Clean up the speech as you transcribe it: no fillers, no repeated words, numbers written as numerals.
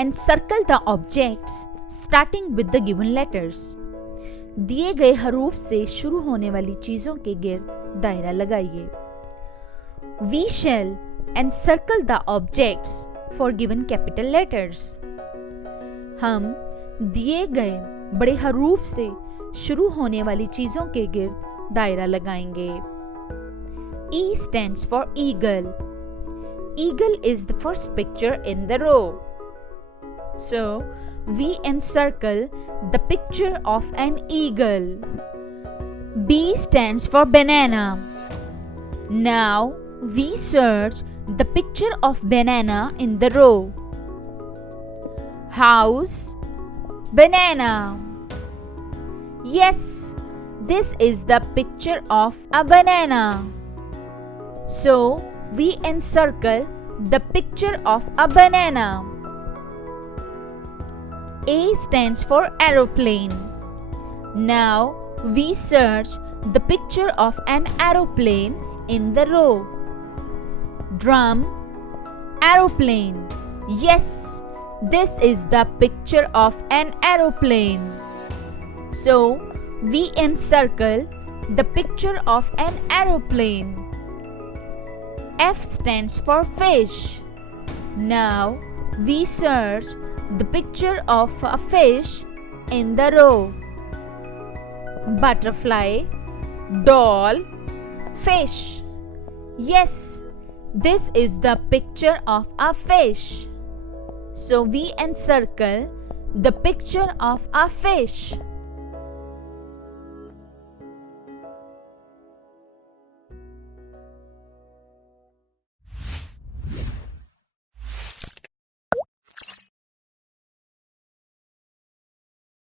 Encircle the objects starting with the given letters. दिए गए हरूफ से शुरू होने वाली चीजों के गिर्द दायरा लगाइए. We shall encircle the objects for given capital letters. हम दिए गए बड़े हरूफ से शुरू होने वाली चीजों के गिर्द दायरा लगाएंगे. E stands for eagle. Eagle is the first picture in the row. So, we encircle the picture of an eagle. B stands for banana. Now, we search the picture of banana in the row. House, banana. Yes, this is the picture of a banana. So, we encircle the picture of a banana. A stands for aeroplane. Now, we search the picture of an aeroplane in the row. Drum, aeroplane. Yes, this is the picture of an aeroplane. So, we encircle the picture of an aeroplane. F stands for fish. Now, we search the picture of a fish in the row. Butterfly, doll, fish. Yes, this is the picture of a fish. So, we encircle the picture of a fish.